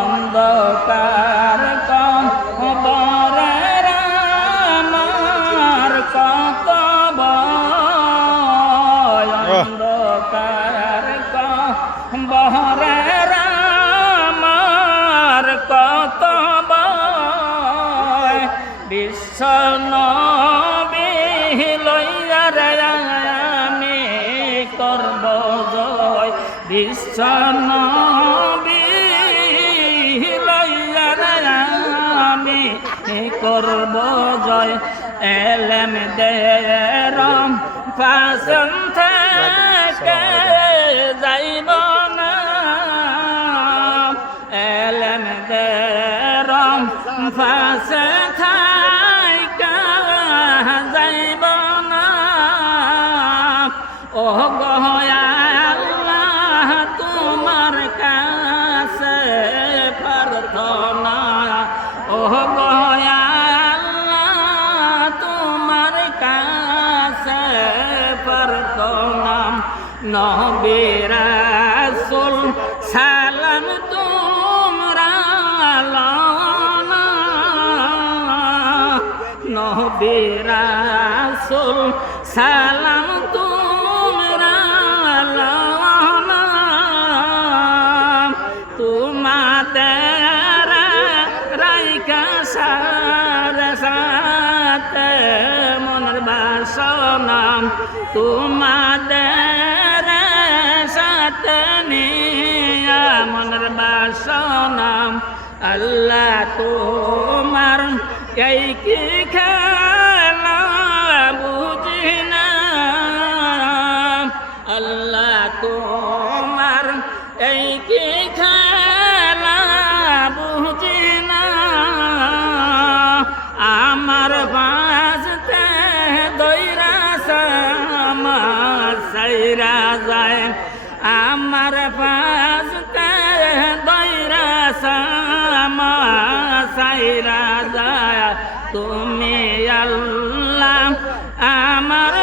অন্ধকার কবরের আমার কত ভয়, অন্ধকার কবরের আমার কত ভয়, বিশ্ব নবী লইয়া রে আমি করব জয়, বিশ্ব নবী করব জয়, এলেম দেরম ফাসন থেকে যাইব না, এলেম দেরম ফাসে থাইকা যাইব না। ও গয়া আল্লাহ তোমার কাছে প্রার্থনা, ও গয়া আল্লাহ তোমার কাছে প্রার্থনা, নবী রাসূল সালাম তোমরা লনা, নবী রাসূল সালাম তোমরা লনা, তোমাদের রাইখা সাথে সাথে মনের বাসনা, তোমাদের সাথে নিয়া মনের বাসনা, আল্লাহ তোমার এই কি খেলা বুঝি না, আল্লাহ তোমার এই কি খেলা বুঝি না, আমার বাজতে দইরা আমার সাইরা যায়, আমার বাজতে দইরা আমার সাইরা যায়, তুমি আল্লাহ আমার